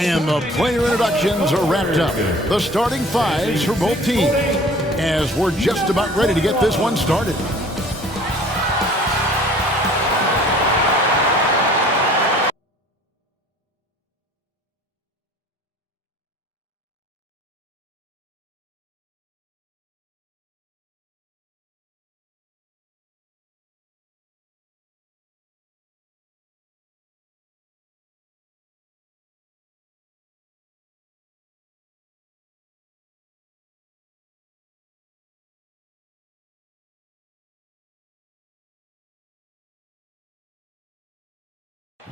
And the player introductions are wrapped up. The starting fives for both teams, as we're just about ready to get this one started.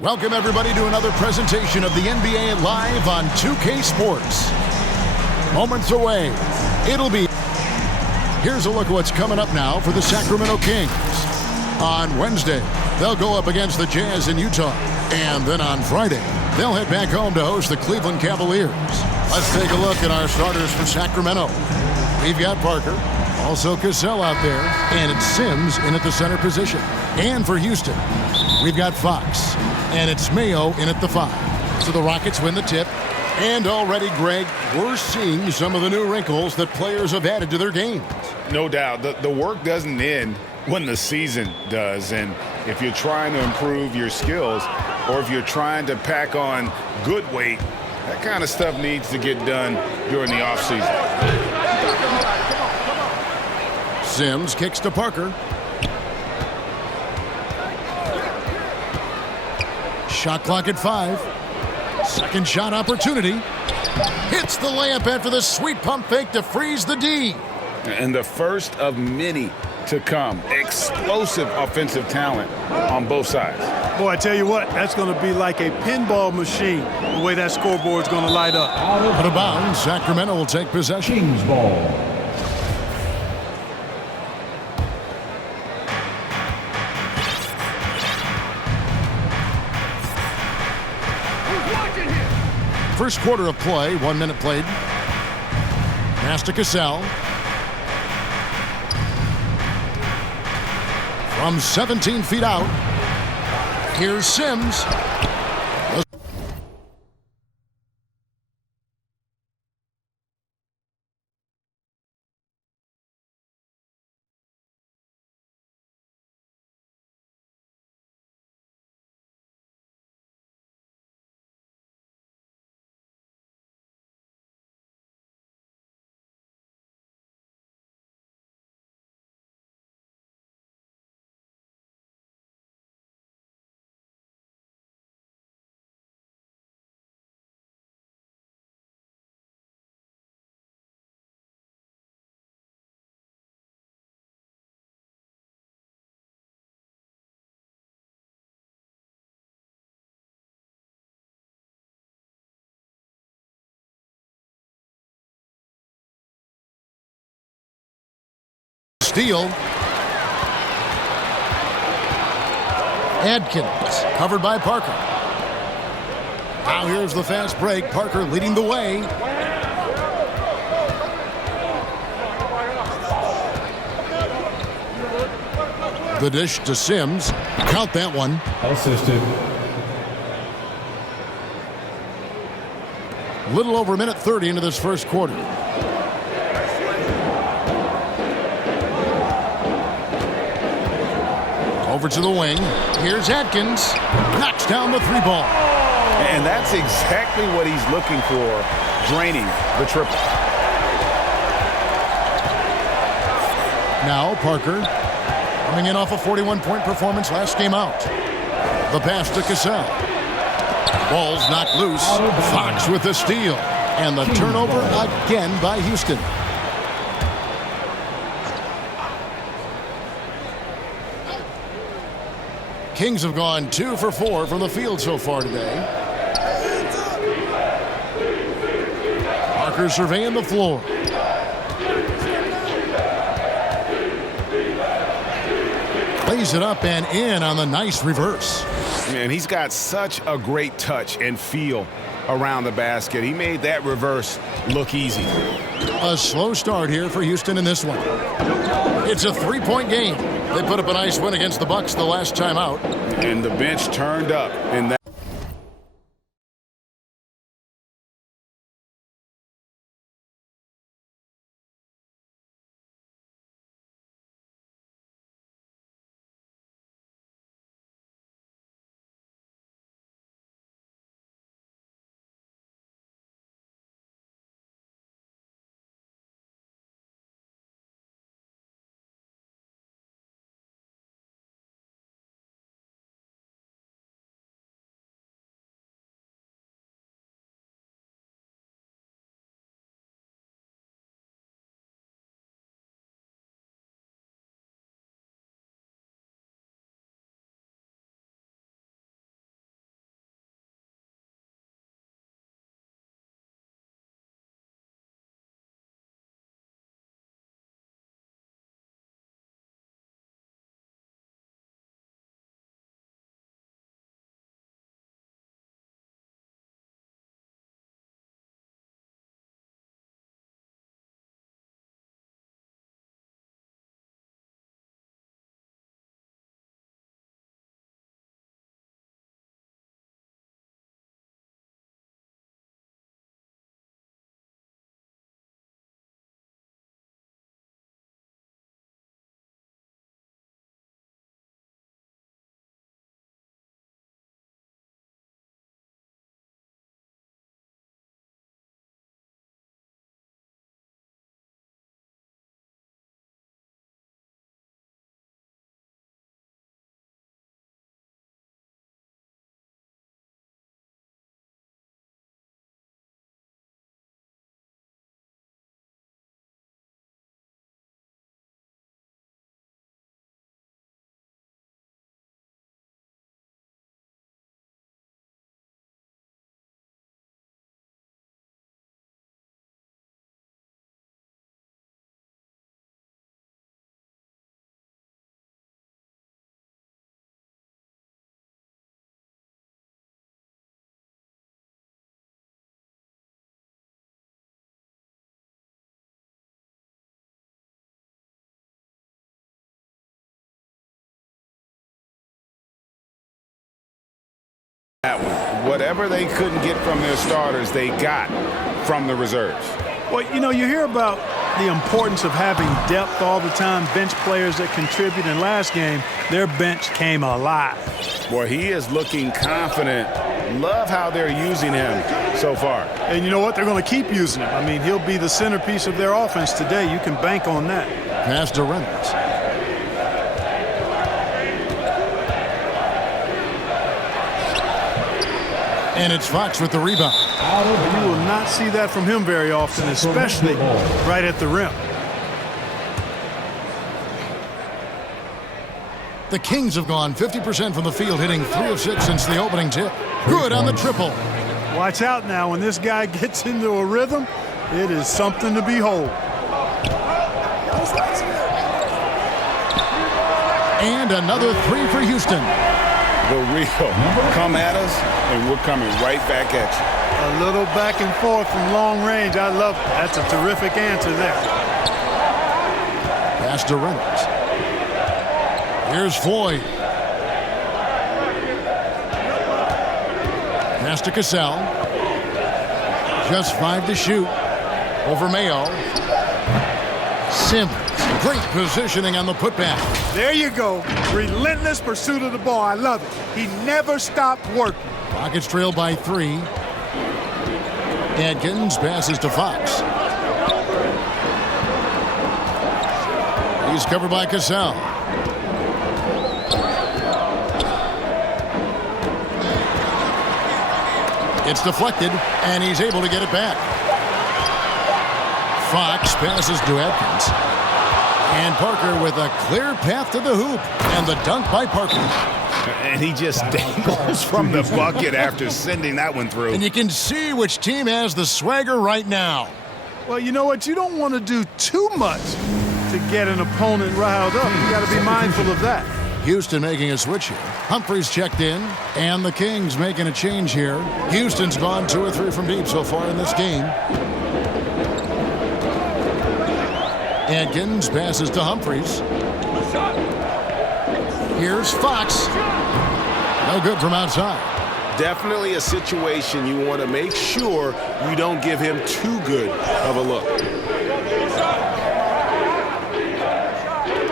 Welcome, everybody, to another presentation of the NBA Live on 2K Sports. Moments away, it'll be... Here's a look at what's coming up now for the Sacramento Kings. On Wednesday, they'll go up against the Jazz in Utah. And then on Friday, they'll head back home to host the Cleveland Cavaliers. Let's take a look at our starters for Sacramento. We've got Parker, also Cassell out there, and it's Sims in at the center position. And for Houston, we've got Fox, and it's Mayo in at the 5. So the Rockets win the tip. And already, Greg, we're seeing some of the new wrinkles that players have added to their games. No doubt. The work doesn't end when the season does. And if you're trying to improve your skills, or if you're trying to pack on good weight, that kind of stuff needs to get done during the offseason. Sims kicks to Parker. Shot clock at 5. Second shot opportunity. Hits the layup after the sweet pump fake to freeze the D. And the first of many to come. Explosive offensive talent on both sides. Boy, I tell you what, that's going to be like a pinball machine, the way that scoreboard's going to light up. Out of bounds, Sacramento will take possession. Kings ball. First quarter of play, 1 minute played. Pass to Cassell. From 17 feet out, here's Sims. Steal. Adkins, covered by Parker. Now here's the fast break. Parker leading the way. The dish to Sims. Count that one. Assisted. Little over a minute 30 into this first quarter. Over to the wing. Here's Atkins. Knocks down the 3-ball. And that's exactly what he's looking for, draining the triple. Now Parker, coming in off a 41-point performance last game out. The pass to Cassell. Ball's knocked loose. Fox with the steal. And the turnover again by Houston. Kings have gone 2 for 4 from the field so far today. Parker surveying the floor. Plays it up and in on the nice reverse. Man, he's got such a great touch and feel around the basket. He made that reverse look easy. A slow start here for Houston in this one. It's a 3-point game. They put up a nice win against the Bucks the last time out. And the bench turned up in that. whatever they couldn't get from their starters, they got from the reserves. Well, you know, you hear about the importance of having depth all the time, bench players that contribute. In last game, their bench came alive. Boy, he is looking confident. Love how they're using him so far. And you know what? They're going to keep using him. I mean, he'll be the centerpiece of their offense today. You can bank on that. Pass to Reynolds. And it's Fox with the rebound. You will not see that from him very often, especially right at the rim. The Kings have gone 50% from the field, hitting 3 of 6 since the opening tip. Good on the triple. Watch out now. When this guy gets into a rhythm, it is something to behold. And another 3 for Houston. The real come at us, and we're coming right back at you. A little back and forth from long range. I love it. That's a terrific answer there. Pass to Reynolds. Here's Floyd. Pass to Cassell. Just 5 to shoot. Over Mayo. Simmons. Great positioning on the putback. There you go. Relentless pursuit of the ball. I love it. He never stopped working. Rockets trail by 3. Adkins passes to Fox. He's covered by Cassell. It's deflected, and he's able to get it back. Fox passes to Adkins. And Parker with a clear path to the hoop. And the dunk by Parker. And he just dangles from the bucket after sending that one through. And you can see which team has the swagger right now. Well, you know what? You don't want to do too much to get an opponent riled up. You got to be mindful of that. Houston making a switch here. Humphries checked in, and the Kings making a change here. Houston's gone 2 or 3 from deep so far in this game. Adkins passes to Humphries. Here's Fox. No good from outside. Definitely a situation you want to make sure you don't give him too good of a look.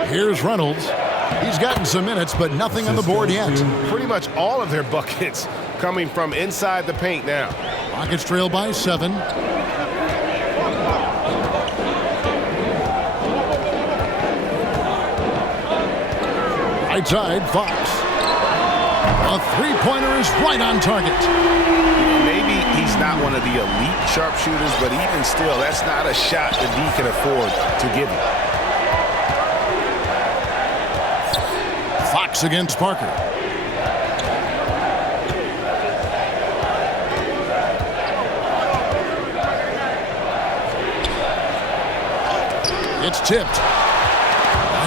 Here's Reynolds. He's gotten some minutes, but nothing on the board yet. Pretty much all of their buckets coming from inside the paint now. Rockets trail by 7. Right side, Fox. A three-pointer is right on target. Maybe he's not one of the elite sharpshooters, but even still, that's not a shot that he can afford to give him. Fox against Parker. It's tipped.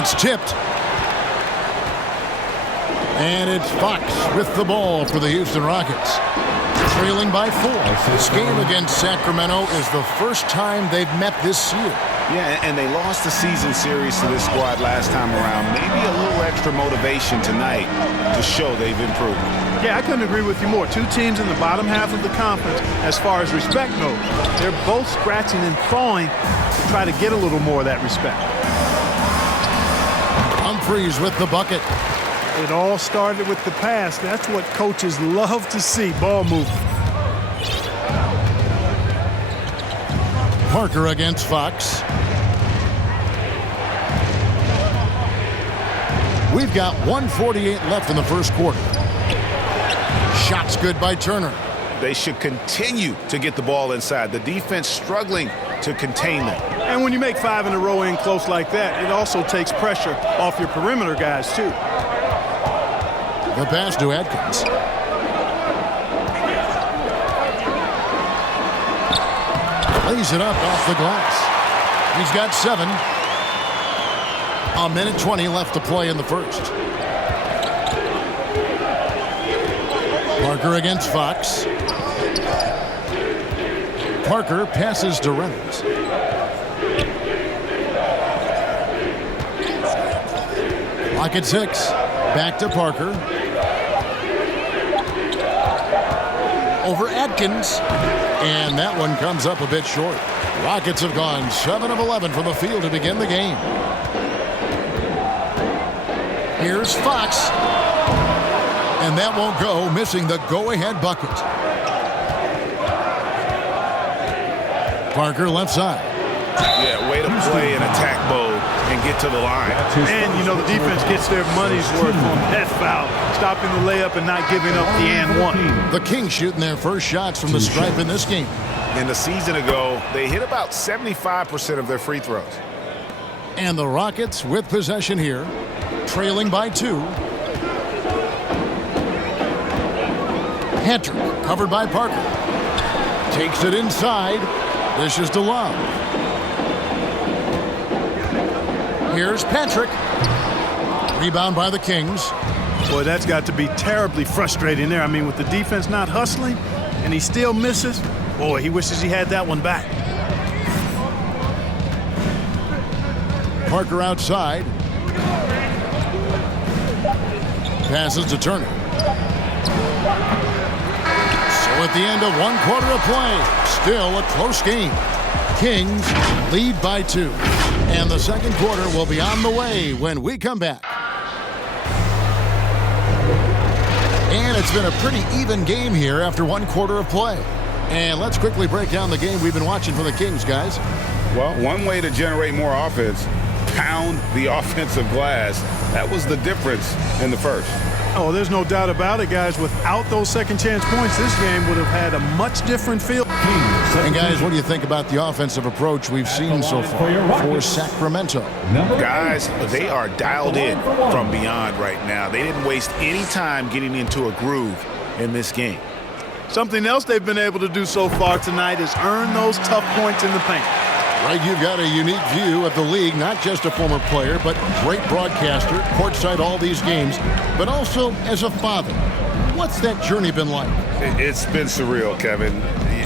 It's tipped. And it's Fox with the ball for the Houston Rockets. Trailing by 4. This game against Sacramento is the first time they've met this year. Yeah, and they lost the season series to this squad last time around. Maybe a little extra motivation tonight to show they've improved. Yeah, I couldn't agree with you more. 2 teams in the bottom half of the conference as far as respect goes. They're both scratching and clawing to try to get a little more of that respect. Humphries with the bucket. It all started with the pass. That's what coaches love to see, ball movement. Parker against Fox. We've got 1:48 left in the first quarter. Shots good by Turner. They should continue to get the ball inside. The defense struggling to contain them. And when you make 5 in a row in close like that, it also takes pressure off your perimeter guys, too. The pass to Adkins. Lays it up off the glass. He's got 7. 1:20 left to play in the first. Parker against Fox. Parker passes to Reynolds. Lock at 6. Back to Parker. over Atkins. And that one comes up a bit short. Rockets have gone 7 of 11 from the field to begin the game. Here's Fox. And that won't go, missing the go-ahead bucket. Parker left side. Yeah, way to play in attack mode and get to the line. And, you know, the defense gets their money's worth on that foul, stopping the layup and not giving up the and one. The Kings shooting their first shots from the stripe in this game. In the season ago, they hit about 75% of their free throws. And the Rockets with possession here, trailing by 2. Patrick, covered by Parker. Takes it inside. Dishes to Love. Here's Patrick. Rebound by the Kings. Boy, that's got to be terribly frustrating there. I mean, with the defense not hustling and he still misses, boy, he wishes he had that one back. Parker outside. Passes to Turner. So at the end of 1 quarter of play, still a close game. Kings lead by 2. And the second quarter will be on the way when we come back. And it's been a pretty even game here after 1 quarter of play. And let's quickly break down the game we've been watching for the Kings, guys. Well, one way to generate more offense, pound the offensive glass. That was the difference in the first. Oh, there's no doubt about it, guys. Without those second chance points, this game would have had a much different feel. And guys, what do you think about the offensive approach we've seen so far for Sacramento? Guys, they are dialed in from beyond right now. They didn't waste any time getting into a groove in this game. Something else they've been able to do so far tonight is earn those tough points in the paint. Right, you've got a unique view of the league, not just a former player, but great broadcaster, courtside all these games, but also as a father. What's that journey been like? It's been surreal, Kevin.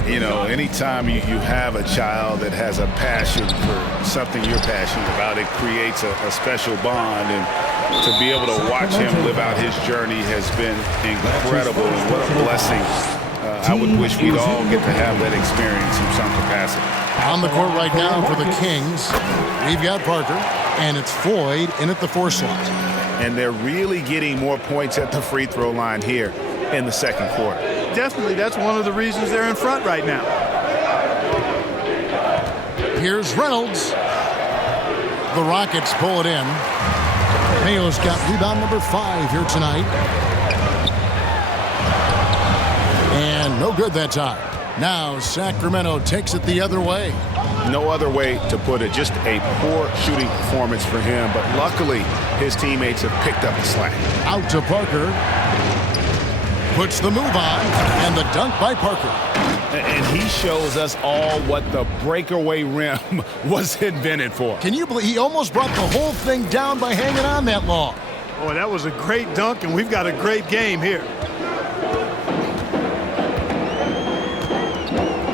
You know, anytime you have a child that has a passion for something you're passionate about, it creates a special bond. And to be able to watch him live out his journey has been incredible. And what a blessing. I would wish we'd all get to have that experience in some capacity. On the court right now for the Kings, we've got Parker, and it's Floyd in at the 4 slot. And they're really getting more points at the free throw line here in the second quarter. Definitely, that's one of the reasons they're in front right now. Here's Reynolds. The Rockets pull it in. Mayo's got rebound number 5 here tonight. And no good that time. Now Sacramento takes it the other way. No other way to put it. Just a poor shooting performance for him. But luckily, his teammates have picked up the slack. Out to Parker. Puts the move on. And the dunk by Parker. And he shows us all what the breakaway rim was invented for. Can you believe he almost brought the whole thing down by hanging on that long? Boy, that was a great dunk, and we've got a great game here.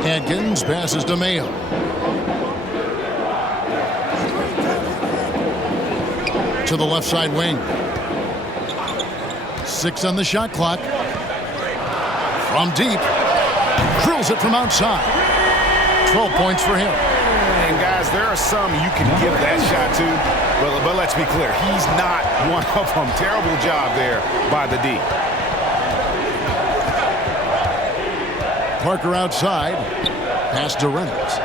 Atkins passes to Mayo. To the left side wing. 6 on the shot clock. From deep. Drills it from outside. 12 points for him. And guys, there are some you can give that shot to, but let's be clear, he's not one of them. Terrible job there by the D. Parker outside. Pass to Reynolds.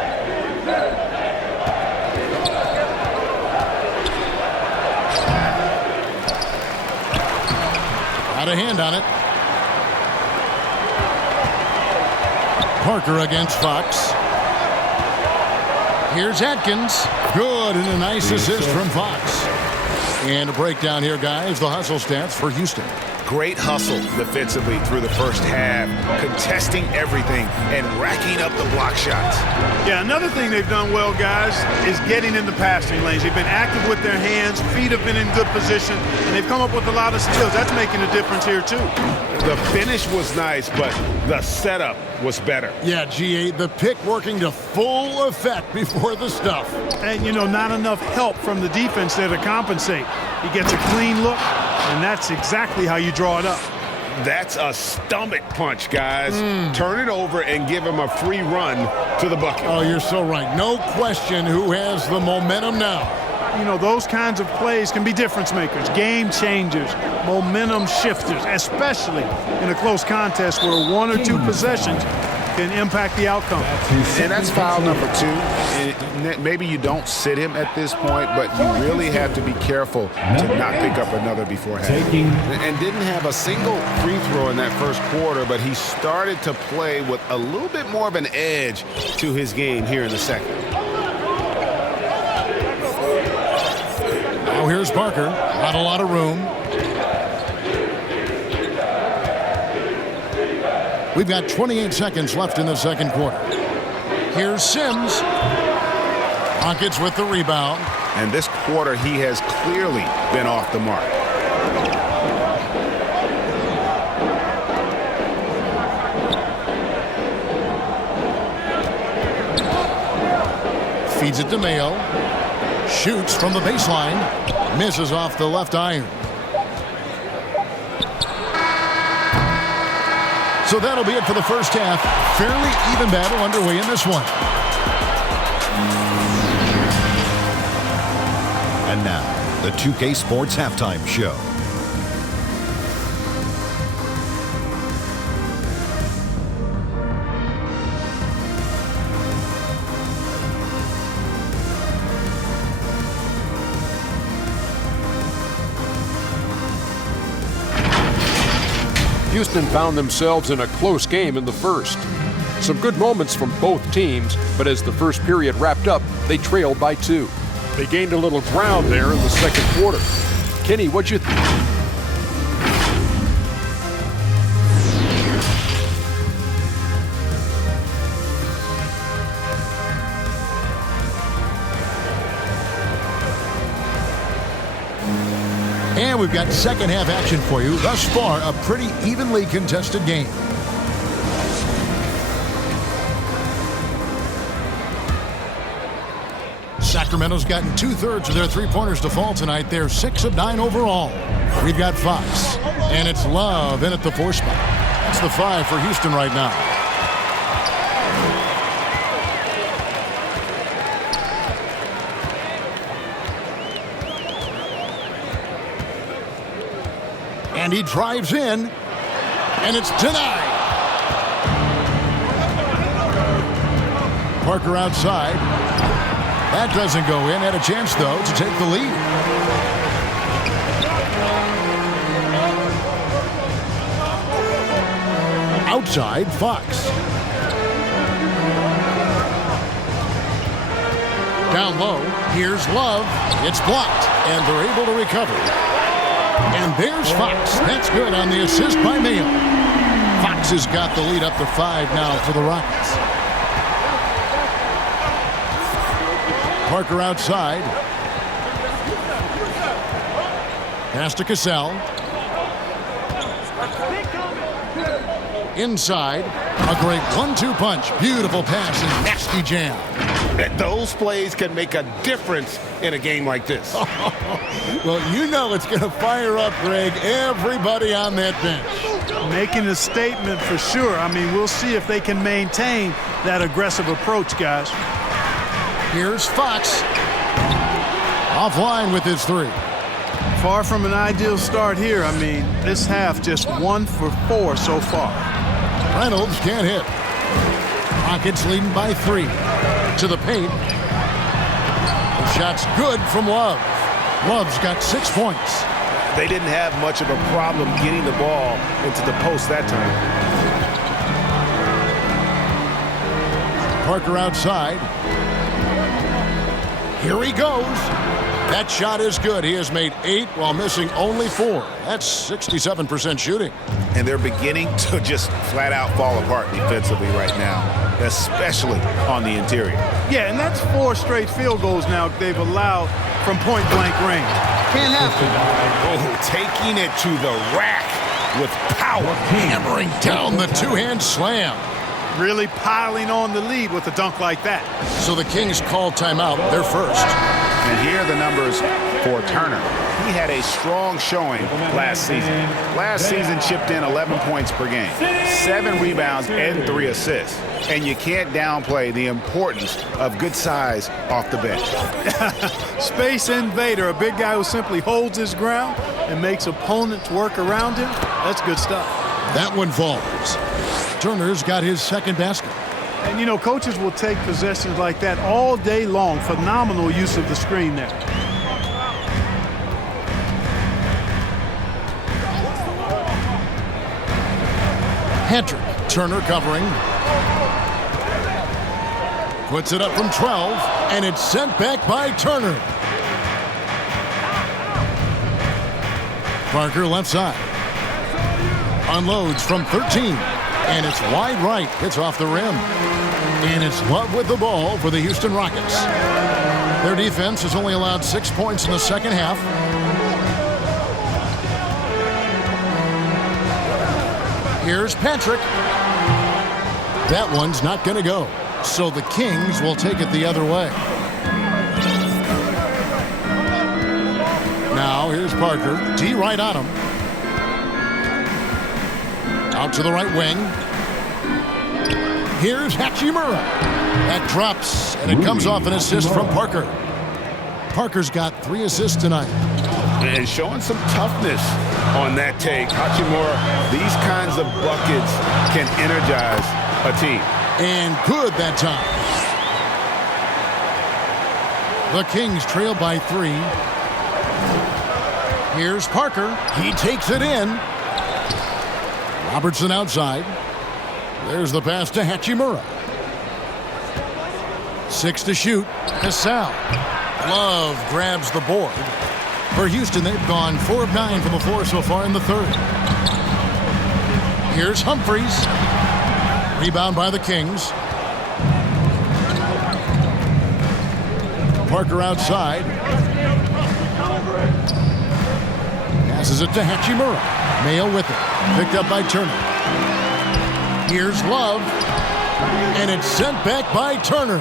Got a hand on it. Parker against Fox. Here's Atkins. Good, and a nice assist from Fox. And a breakdown here, guys. The hustle stats for Houston. Great hustle defensively through the first half, contesting everything and racking up the block shots. Yeah, another thing they've done well, guys, is getting in the passing lanes. They've been active with their hands, feet have been in good position, and they've come up with a lot of steals. That's making a difference here, too. The finish was nice, but the setup was better. Yeah, GA, the pick working to full effect before the stuff. And, you know, not enough help from the defense there to compensate. He gets a clean look, and that's exactly how you draw it up. That's a stomach punch, guys. Turn it over and give him a free run to the bucket. Oh, you're so right. No question who has the momentum now. You know, those kinds of plays can be difference makers, game changers, momentum shifters, especially in a close contest where one or two possessions can impact the outcome. And that's foul number 2. And maybe you don't sit him at this point, but you really have to be careful to not pick up another before half. And didn't have a single free throw in that first quarter, but he started to play with a little bit more of an edge to his game here in the second. Now here's Parker. Not a lot of room. We've got 28 seconds left in the second quarter. Here's Sims. Rockets with the rebound. And this quarter, he has clearly been off the mark. Feeds it to Mayo. Shoots from the baseline. Misses off the left iron. So that'll be it for the first half. Fairly even battle underway in this one. And now, the 2K Sports Halftime Show. Houston found themselves in a close game in the first. Some good moments from both teams, but as the first period wrapped up, they trailed by 2. They gained a little ground there in the second quarter. Kenny, what'd you think? And we've got second half action for you. Thus far, a pretty evenly contested game. Sacramento's gotten 2/3 of their three-pointers to fall tonight. They're 6 of 9 overall. We've got Fox, and it's Love in at the 4 spot. That's the 5 for Houston right now. And he drives in, and it's denied. Parker outside. That doesn't go in. Had a chance, though, to take the lead. Outside, Fox. Down low, here's Love. It's blocked, and they're able to recover. And there's Fox. That's good on the assist by Mayo. Fox has got the lead up to 5 now for the Rockets. Parker outside. Pass to Cassell. Inside. A great 1-2 punch. Beautiful pass and nasty jam. Those plays can make a difference in a game like this. Well, you know it's going to fire up, Greg, everybody on that bench. Making a statement for sure. I mean, we'll see if they can maintain that aggressive approach, guys. Here's Fox. Offline with his 3. Far from an ideal start here. I mean, this half just 1 for 4 so far. Reynolds can't hit. Rockets leading by 3. To the paint. The shot's good from Love. Love's got 6 points. They didn't have much of a problem getting the ball into the post that time. Parker outside. Here he goes. That shot is good. He has made 8 while missing only 4. That's 67% shooting. And they're beginning to just flat out fall apart defensively right now, especially on the interior. Yeah, and that's 4 straight field goals now they've allowed from point-blank range. Can't happen. Oh, taking it to the rack with power. Hammering down the two-hand slam. Really piling on the lead with a dunk like that. So the Kings call timeout. They're first. And here the numbers for Turner. He had a strong showing last season. Last season chipped in 11 points per game, 7 rebounds, and 3 assists. And you can't downplay the importance of good size off the bench. Space invader, a big guy who simply holds his ground and makes opponents work around him. That's good stuff. That one falls. Turner's got his second basket. And, you know, coaches will take possessions like that all day long. Phenomenal use of the screen there. Hedrick. Turner covering. Puts it up from 12, and it's sent back by Turner. Parker left side. Unloads from 13, and it's wide right. Hits off the rim. And it's Love with the ball for the Houston Rockets. Their defense has only allowed 6 points in the second half. Here's Patrick. That one's not going to go. So the Kings will take it the other way. Now here's Parker. D right on him. Out to the right wing. Here's Hachimura. That drops, and it comes off an assist from Parker. Parker's got 3 assists tonight. And showing some toughness on that take. Hachimura, these kinds of buckets can energize a team. And good that time. The Kings trail by 3. Here's Parker. He takes it in. Robertson outside. There's the pass to Hachimura. 6 to shoot. Cassell. Love grabs the board. For Houston, they've gone 4 of 9 from the floor so far in the third. Here's Humphries. Rebound by the Kings. Parker outside. Passes it to Hachimura. Mayo with it. Picked up by Turner. Here's Love. And it's sent back by Turner.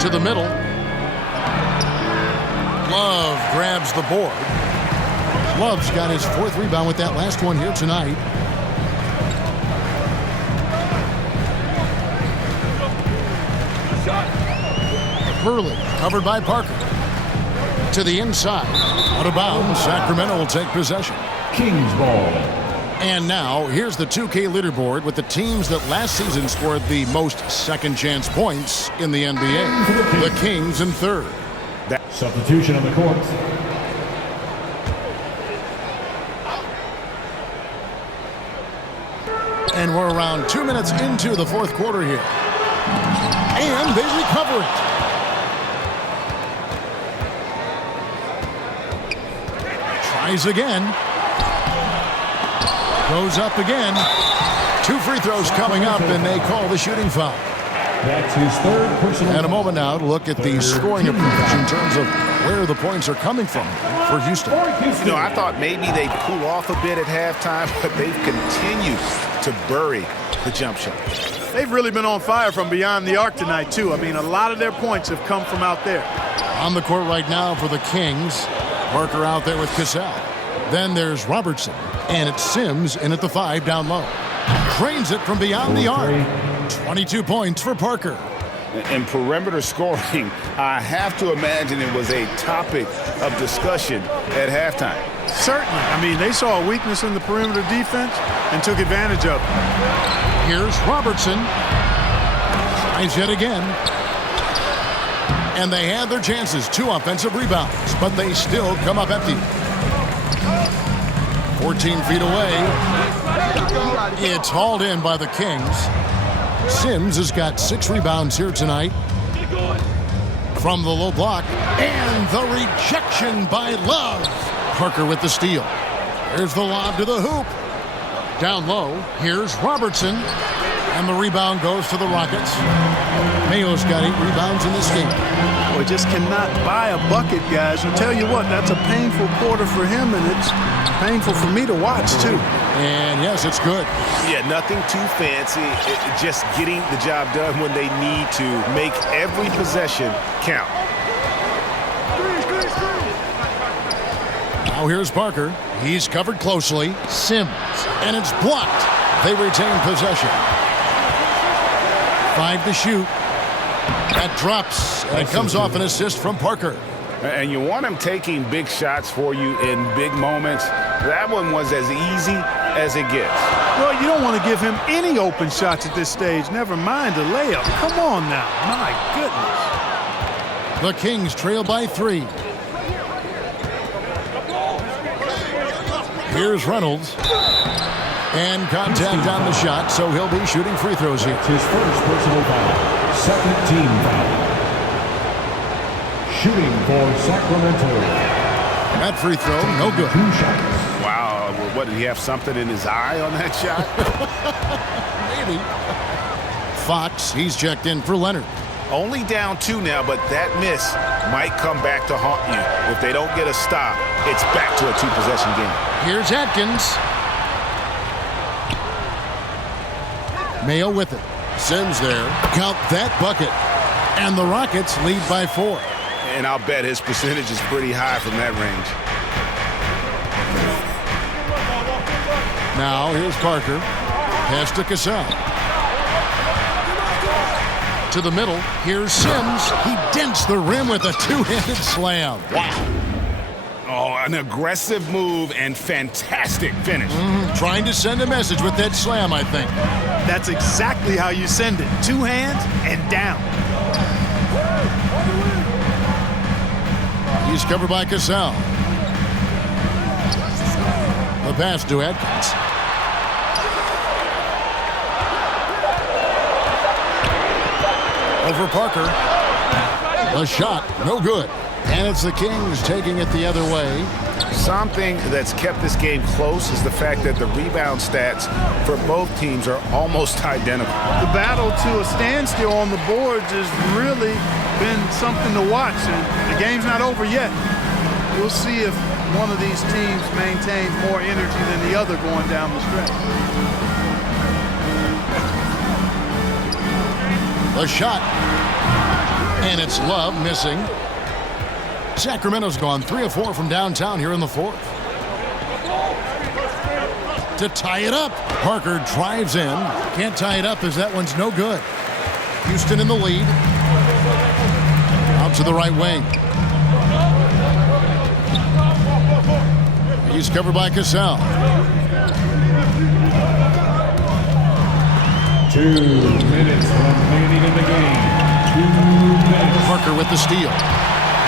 To the middle. Love grabs the board. Love's got his 4th rebound with that last one here tonight. Hurley covered by Parker. To the inside. Out of bounds. Sacramento will take possession. Kings ball. And now, here's the 2K leaderboard with the teams that last season scored the most second-chance points in the NBA. The Kings in 3rd. Substitution on the court. And we're around 2 minutes into the 4th quarter here. And they recover it. Tries again. Goes up again. 2 free throws coming up, and they call the shooting foul. That's his 3rd personal. And a moment now to look at the scoring approach in terms of where the points are coming from for Houston. You know, I thought maybe they'd cool off a bit at halftime, but they've continued to bury the jump shot. They've really been on fire from beyond the arc tonight, too. I mean, a lot of their points have come from out there. On the court right now for the Kings. Parker out there with Cassell. Then there's Robertson. And it's Sims in at the 5 down low. Drains it from beyond the arc. 22 points for Parker. And perimeter scoring, I have to imagine it was a topic of discussion at halftime. Certainly. I mean, they saw a weakness in the perimeter defense and took advantage of it. Here's Robertson. Tries yet again. And they had their chances. 2 offensive rebounds, but they still come up empty. 14 feet away. It's hauled in by the Kings. Sims has got 6 rebounds here tonight. From the low block. And the rejection by Love. Parker with the steal. Here's the lob to the hoop. Down low. Here's Robertson. And the rebound goes to the Rockets. Mayo's got 8 rebounds in this game. Boy, just cannot buy a bucket, guys. I'll tell you what, that's a painful quarter for him, and it's painful for me to watch, too. And, yes, it's good. Yeah, nothing too fancy. Just getting the job done when they need to. Make every possession count. Now here's Parker. He's covered closely. Sims. And it's blocked. They retain possession. 5 to shoot. That drops. And it comes off an assist from Parker. And you want him taking big shots for you in big moments. That one was as easy as it gets. Well, you don't want to give him any open shots at this stage. Never mind a layup. Come on now. My goodness. The Kings trail by 3. Here's Reynolds. And contact on the shot, so he'll be shooting free throws here. His first personal foul. Second team foul. Shooting for Sacramento. That free throw, no good. 2 shots. Wow, what, did he have something in his eye on that shot? Maybe. Fox, he's checked in for Leonard. Only down 2 now, but that miss might come back to haunt you. If they don't get a stop, it's back to a 2-possession game. Here's Atkins. Mayo with it. Sims there. Count that bucket. And the Rockets lead by 4. And I'll bet his percentage is pretty high from that range. Now here's Parker. Pass to Cassell. To the middle. Here's Sims. He dents the rim with a 2-handed slam. Wow. Oh, an aggressive move and fantastic finish. Trying to send a message with that slam, I think. That's exactly how you send it. 2 hands and down. He's covered by Cassell. The pass to Atkins. Over Parker. The shot, no good. And it's the Kings taking it the other way. Something that's kept this game close is the fact that the rebound stats for both teams are almost identical. The battle to a standstill on the boards has really been something to watch, and the game's not over yet. We'll see if one of these teams maintains more energy than the other going down the stretch. The shot. And it's Love missing. Sacramento's gone 3 of 4 from downtown here in the 4th. To tie it up. Parker drives in. Can't tie it up as that one's no good. Houston in the lead. Out to the right wing. He's covered by Cassell. 2 minutes remaining in the game. 2 minutes. Parker with the steal.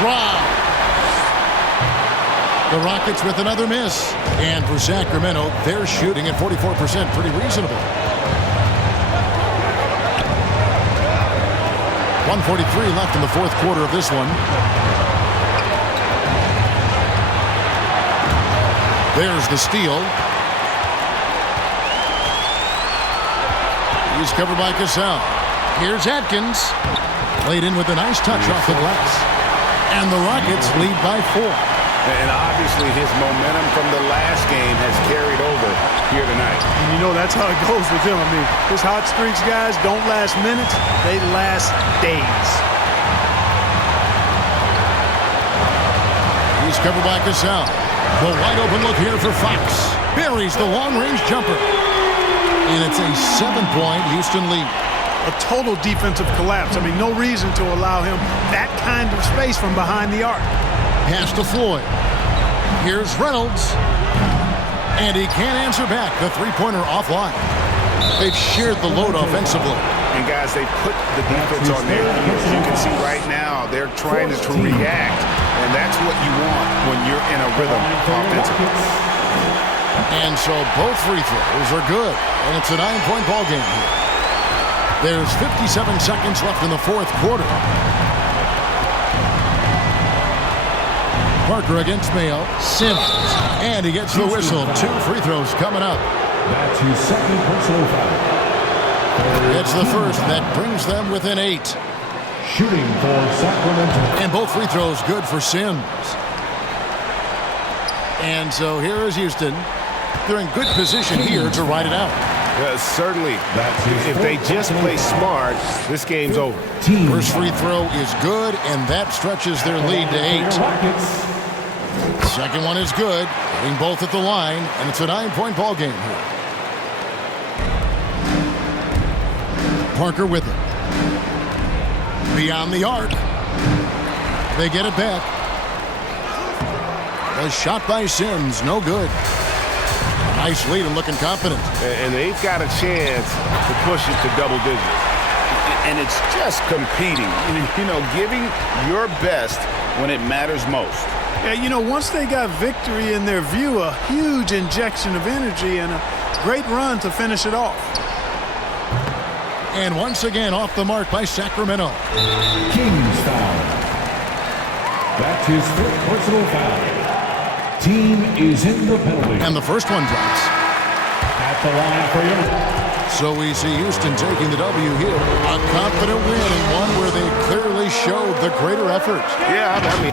Wow. The Rockets with another miss. And for Sacramento, they're shooting at 44%. Pretty reasonable. 1:43 left in the 4th quarter of this one. There's the steal. He's covered by Cassell. Here's Atkins. Laid in with a nice touch off the glass. And the Rockets lead by 4. And obviously his momentum from the last game has carried over here tonight. And you know that's how it goes with him. I mean, his hot streaks, guys, don't last minutes. They last days. He's covered by Cassell. The wide open look here for Fox. Buries the long-range jumper. And it's a 7-point Houston lead. A total defensive collapse. I mean, no reason to allow him that kind of space from behind the arc. Pass to Floyd. Here's Reynolds. And he can't answer back. The three-pointer offline. They've shared the load offensively. And guys, they put the defense on their heels. You can see right now they're trying to react. And that's what you want when you're in a rhythm offensively. And so both free throws are good. And it's a 9-point ball game here. There's 57 seconds left in the 4th quarter. Parker against Mayo. Sims. And he gets the whistle. 2 free throws coming up. That's his second personal foul. It's the first that brings them within 8. Shooting for Sacramento. And both free throws good for Sims. And so here is Houston. They're in good position here to ride it out. Certainly. If they just play smart, this game's over. First free throw is good, and that stretches their lead to 8. Second one is good. Hitting both at the line, and it's a 9-point ball game here. Parker with it. Beyond the arc. They get it back. A shot by Sims, no good. Nice lead and looking confident. And they've got a chance to push it to double digits. And it's just competing, you know, giving your best when it matters most. Yeah, you know, once they got victory in their view, a huge injection of energy and a great run to finish it off. And once again off the mark by Sacramento. Kings foul. That's his fifth personal foul. Team is in the penalty. And the first one drops. At the line for you. So we see Houston taking the W here. A confident win and one where they clearly showed the greater effort. Yeah, I mean,